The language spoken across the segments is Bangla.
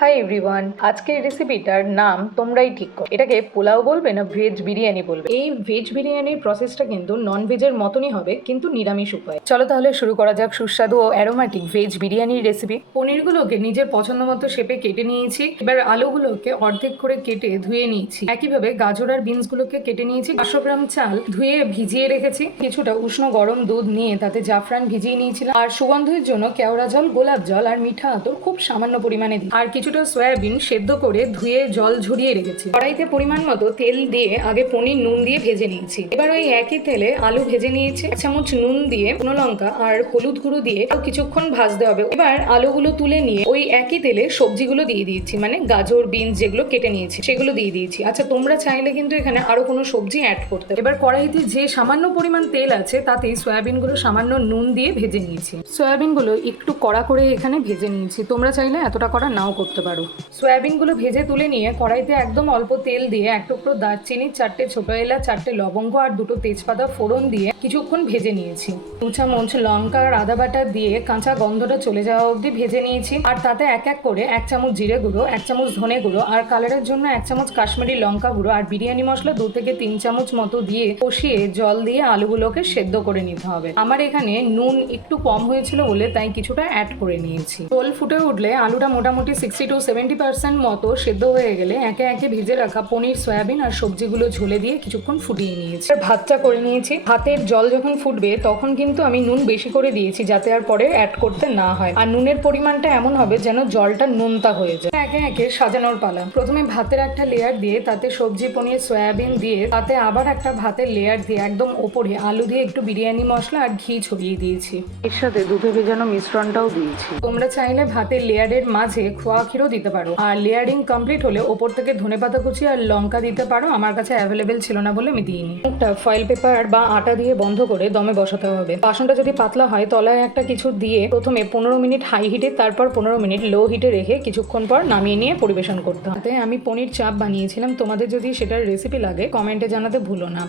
হাই এভরিওয়ান, আজকের রেসিপিটার নাম তোমরাই ঠিক করো। এটাকে পোলাও বলবে না ভেজ বিরিয়ানি বলবে। এই ভেজ বিরিয়ানির প্রসেসটা কিন্তু নন ভেজের মতনই হবে, কিন্তু নিরামিষ উপায়। চলো তাহলে শুরু করা যাক সুস্বাদু ও অ্যারোমেটিক ভেজ বিরিয়ানির রেসিপি। পনিরগুলোকে নিজের পছন্দ মতো শেপে কেটে নিয়েছি। এবার আলুগুলোকে অর্ধেক করে কেটে ধুয়ে নিয়েছি। একইভাবে গাজর আর বিনসগুলোকে কেটে নিয়েছি। 500 গ্রাম চাল ধুয়ে ভিজিয়ে রেখেছি। কিছুটা উষ্ণ গরম দুধ নিয়ে তাতে জাফরান ভিজিয়ে নিয়েছিলাম। আর সুগন্ধের জন্য কেওড়া জল, গোলাপ জল আর মিঠা আতর খুব সামান্য পরিমাণে দিই। আর কিছুটা সয়াবিন সেদ্ধ করে ধুয়ে জল ঝরিয়ে রেখেছি। কড়াইতে পরিমাণ মতো তেল দিয়ে আগে পনির নুন দিয়ে ভেজে নিয়েছি। এবার ওই একই তেলে আলু ভেজে নিয়েছি। 1 চামচ নুন দিয়ে, শুকনো লঙ্কা আর হলুদ গুঁড়ো দিয়ে কিছুক্ষণ ভাজতে হবে। এবার আলুগুলো তুলে নিয়ে ওই একই তেলে সবজিগুলো দিয়ে দিয়েছি, মানে গাজর, বিনস যেগুলো কেটে নিয়েছি সেগুলো দিয়ে দিয়েছি। আচ্ছা, তোমরা চাইলে কিন্তু এখানে আরো কোনো সবজি অ্যাড করতে। এবার কড়াইতে যে সামান্য পরিমাণ তেল আছে তাতেই সয়াবিনগুলো সামান্য নুন দিয়ে ভেজে নিয়েছি। সয়াবিনগুলো একটু কড়া করে এখানে ভেজে নিয়েছি। তোমরা চাইলে এতটা কড়া নাও করতে পারো। সয়াবিনগুলো ভেজে তুলে নিয়ে কড়াইতে একদম অল্প তেল দিয়ে 1 টুকরো দারচিনি, 4টে ছোট এলাচ, 4টে লবঙ্গ আর 2টো তেজপাতা ফোড়ন দিয়ে কিছুক্ষণ ভেজে নিয়েছি। 2 চামচ লঙ্কা আর আদা বাটা দিয়ে কাঁচা গন্ধটা চলে যাওয়া অবধি ভেজে নিয়েছি। আর তাতে এক এক করে 1 চামচ জিরে গুঁড়ো, 1 চামচ ধনে গুঁড়ো আর কালারের জন্য 1 চামচ কাশ্মীরি লঙ্কা গুঁড়ো আর বিরিয়ানি মশলা 2 থেকে 3 চামচ মতো দিয়ে কষিয়ে জল দিয়ে আলুগুলোকে সেদ্ধ করে নিতে হবে। আমার এখানে নুন একটু কম হয়েছিল বলে তাই কিছুটা অ্যাড করে নিয়েছি। ঝোল ফুটে উঠলে আলুটা মোটামুটি 60 to 70% মতো সেদ্ধ হয়ে গেলে একে একে ভেজে রাখা পনির, সয়াবিন আর সবজিগুলো ঝোলে দিয়ে কিছুক্ষণ ফুটিয়ে নিয়েছি। ভাতটা করে নিয়েছি। ভাতের জল যখন ফুটবে তখন কিন্তু আমি নুন বেশি করে দিয়েছি, যাতে আর পরে অ্যাড করতে না হয়। আর নুনের পরিমাণটা এমন হবে যেন জলটা নোনতা হয়ে যায়। একে একে সাজানোর পালা। প্রথমে ভাতের একটা লেয়ার দিয়ে তাতে সবজি, পনির, সয়াবিন দিয়ে তাতে আবার একটা ভাতের লেয়ার দিয়ে একদম ওপরে আলু দিয়ে একটু বিরিয়ানি মশলা আর ঘি ছড়িয়ে দিয়েছি। এর সাথে দুধে ভেজানো মিশ্রণটাও দিয়েছি। তোমরা চাইলে ভাতের লেয়ারের মাঝে খোয়া ক্ষীরও দিতে পারো। আর লেয়ারিং কমপ্লিট হলে ওপর থেকে ধনেপাতা কুচি আর লঙ্কা দিতে পারো। আমার কাছে অ্যাভেলেবেল ছিল না বলে আমি দিইনি। মুখটা ফয়েল পেপার বা আটা দিয়ে বন্ধ করে দমে বসাতে হবে। বাসনটা যদি পাতলা হয় তলায় একটা কিছু দিয়ে প্রথমে 15 মিনিট হাই হিটে, তারপর 15 মিনিট লো হিটে রেখে কিছুক্ষণ পর নামিয়ে নিয়ে পরিবেশন করতে হবে। আমি পনির চাপ বানিয়েছিলাম। তোমাদের যদি সেটার রেসিপি লাগে কমেন্টে জানাতে ভুলো না।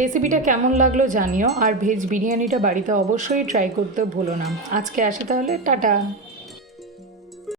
রেসিপিটা কেমন লাগলো জানিও। আর ভেজ বিরিয়ানিটা বাড়িতে অবশ্যই ট্রাই করতে ভুলো না। আজকে আসি তাহলে, টাটা।